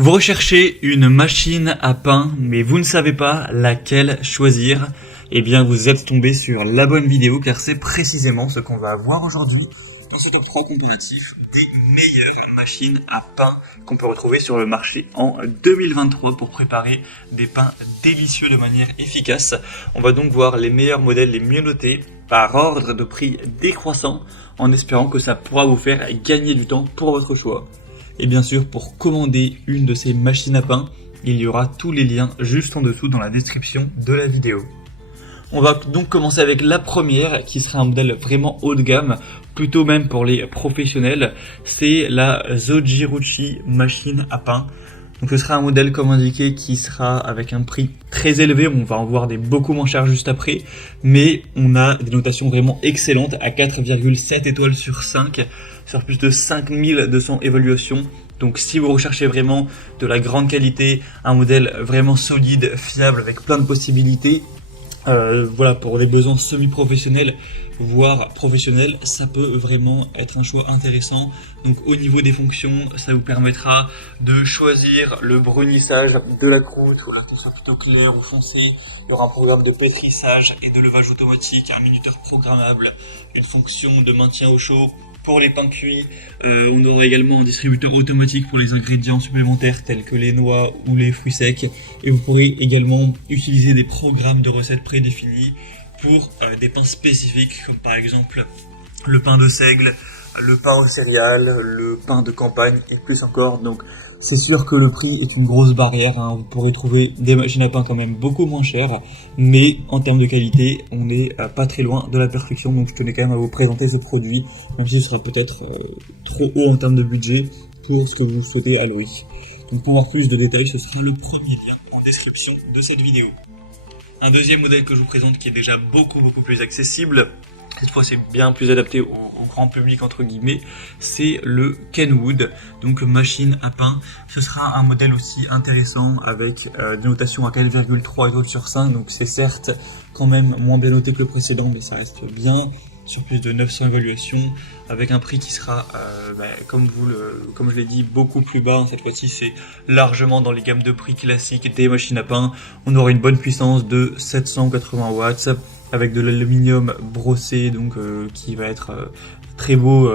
Vous recherchez une machine à pain, mais vous ne savez pas laquelle choisir. Eh bien, vous êtes tombé sur la bonne vidéo, car c'est précisément ce qu'on va voir aujourd'hui dans ce top 3 comparatif des meilleures machines à pain qu'on peut retrouver sur le marché en 2023 pour préparer des pains délicieux de manière efficace. On va donc voir les meilleurs modèles, les mieux notés, par ordre de prix décroissant, en espérant que ça pourra vous faire gagner du temps pour votre choix. Et bien sûr, pour commander une de ces machines à pain, il y aura tous les liens juste en dessous dans la description de la vidéo. On va donc commencer avec la première, qui sera un modèle vraiment haut de gamme, plutôt même pour les professionnels. C'est la Zojiruchi machine à pain. Donc ce sera un modèle comme indiqué qui sera avec un prix très élevé, on va en voir des beaucoup moins chers juste après, mais on a des notations vraiment excellentes à 4,7 étoiles sur 5, sur plus de 5200 évaluations. Donc si vous recherchez vraiment de la grande qualité, un modèle vraiment solide, fiable, avec plein de possibilités, voilà, pour des besoins semi-professionnels, voire professionnels, ça peut vraiment être un choix intéressant. Donc au niveau des fonctions, ça vous permettra de choisir le brunissage de la croûte, voilà, tout ça plutôt clair ou foncé. Il y aura un programme de pétrissage et de levage automatique, un minuteur programmable, une fonction de maintien au chaud pour les pains cuits. On aura également un distributeur automatique pour les ingrédients supplémentaires tels que les noix ou les fruits secs. Et vous pourrez également utiliser des programmes de recettes prédéfinis pour des pains spécifiques, comme par exemple le pain de seigle, le pain aux céréales, le pain de campagne et plus encore. Donc c'est sûr que le prix est une grosse barrière, hein. Vous pourrez trouver des machines à pain quand même beaucoup moins chères, mais en termes de qualité, on n'est pas très loin de la perfection. Donc je tenais quand même à vous présenter ce produit, même si ce sera peut-être trop haut en termes de budget pour ce que vous souhaitez allouer. Donc pour voir plus de détails, ce sera le premier lien en description de cette vidéo. Un deuxième modèle que je vous présente qui est déjà beaucoup plus accessible, cette fois c'est bien plus adapté au grand public entre guillemets, c'est le Kenwood, donc machine à pain. Ce sera un modèle aussi intéressant avec des notations à 4,3 étoiles sur 5, donc c'est certes quand même moins bien noté que le précédent, mais ça reste bien, sur plus de 900 évaluations, avec un prix qui sera, comme je l'ai dit, beaucoup plus bas. Cette fois-ci, c'est largement dans les gammes de prix classiques des machines à pain. On aura une bonne puissance de 780 watts, avec de l'aluminium brossé, donc qui va être très beau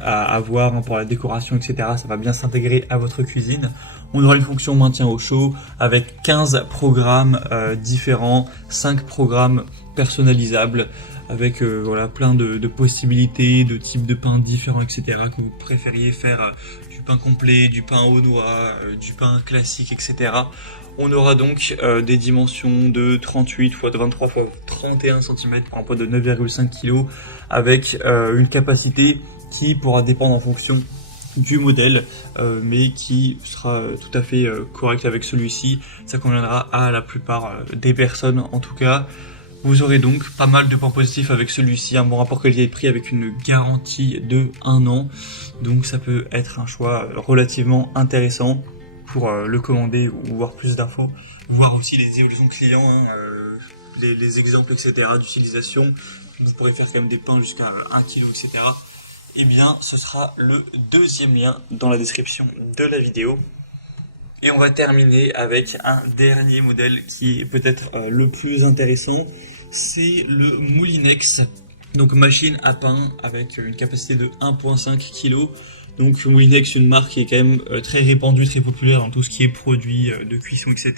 à voir, hein, pour la décoration, etc. Ça va bien s'intégrer à votre cuisine. On aura une fonction maintien au chaud avec 15 programmes différents, 5 programmes personnalisables, avec voilà, plein de possibilités, de types de pain différents, etc. Que vous préfériez faire du pain complet, du pain aux noix, du pain classique, etc. On aura donc des dimensions de 38 x 23 x 31 cm pour un poids de 9,5 kg, avec une capacité qui pourra dépendre en fonction du modèle, mais qui sera tout à fait correct avec celui-ci. Ça conviendra à la plupart des personnes en tout cas. Vous aurez donc pas mal de points positifs avec celui-ci, un bon rapport qualité-prix avec une garantie de 1 an. Donc ça peut être un choix relativement intéressant pour le commander ou voir plus d'infos. Voir aussi les évolutions clients, hein, les exemples, etc. d'utilisation. Vous pourrez faire quand même des pains jusqu'à 1 kg, etc. Eh bien, ce sera le deuxième lien dans la description de la vidéo. Et on va terminer avec un dernier modèle qui est peut-être le plus intéressant, c'est le Moulinex, donc machine à pain avec une capacité de 1,5 kg. Donc Moulinex, une marque qui est quand même très répandue, très populaire dans tout ce qui est produits de cuisson, etc.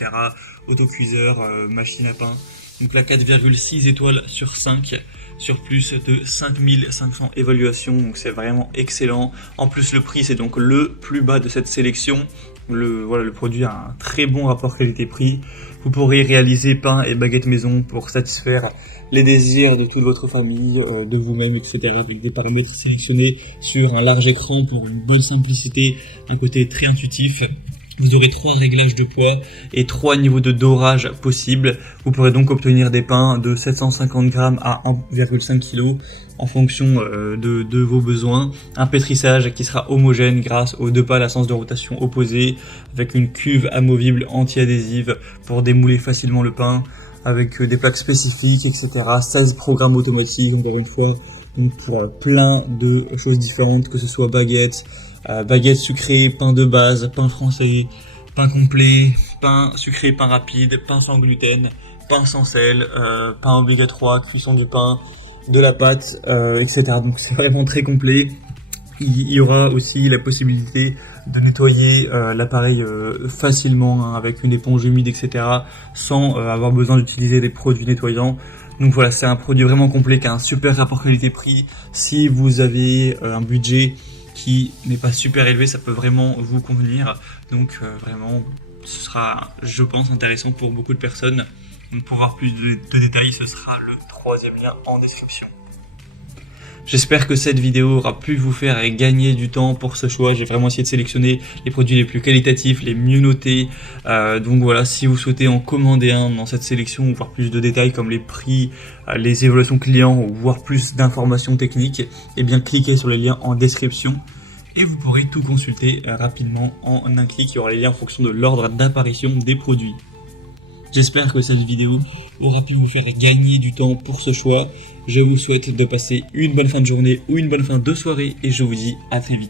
Autocuiseur, machine à pain. Donc là 4,6 étoiles sur 5, sur plus de 5500 évaluations, donc c'est vraiment excellent. En plus le prix c'est donc le plus bas de cette sélection. Le produit a un très bon rapport qualité-prix. Vous pourrez réaliser pain et baguettes maison pour satisfaire les désirs de toute votre famille, de vous-même, etc. avec des paramètres sélectionnés sur un large écran pour une bonne simplicité, un côté très intuitif. Vous aurez 3 réglages de poids et 3 niveaux de dorage possibles. Vous pourrez donc obtenir des pains de 750 grammes à 1,5 kg en fonction de vos besoins. Un pétrissage qui sera homogène grâce aux 2 pales à sens de rotation opposés, avec une cuve amovible anti-adhésive pour démouler facilement le pain, avec des plaques spécifiques, etc. 16 programmes automatiques, encore une fois, donc pour plein de choses différentes, que ce soit baguettes sucrées, pain de base, pain français, pain complet, pain sucré, pain rapide, pain sans gluten, pain sans sel, pain obligatoire, cuisson du pain, de la pâte, etc. Donc c'est vraiment très complet. Il y aura aussi la possibilité de nettoyer l'appareil facilement avec une éponge humide, etc. sans avoir besoin d'utiliser des produits nettoyants. Donc voilà, c'est un produit vraiment complet qui a un super rapport qualité-prix. Si vous avez un budget qui n'est pas super élevé, ça peut vraiment vous convenir. Donc vraiment, ce sera, je pense, intéressant pour beaucoup de personnes. Donc pour voir plus de détails, ce sera le 3e lien en description. J'espère que cette vidéo aura pu vous faire gagner du temps pour ce choix. J'ai vraiment essayé de sélectionner les produits les plus qualitatifs, les mieux notés. Donc voilà, si vous souhaitez en commander un dans cette sélection ou voir plus de détails comme les prix, les évaluations clients ou voir plus d'informations techniques, eh bien cliquez sur les liens en description et vous pourrez tout consulter rapidement en un clic. Il y aura les liens en fonction de l'ordre d'apparition des produits. J'espère que cette vidéo aura pu vous faire gagner du temps pour ce choix. Je vous souhaite de passer une bonne fin de journée ou une bonne fin de soirée et je vous dis à très vite.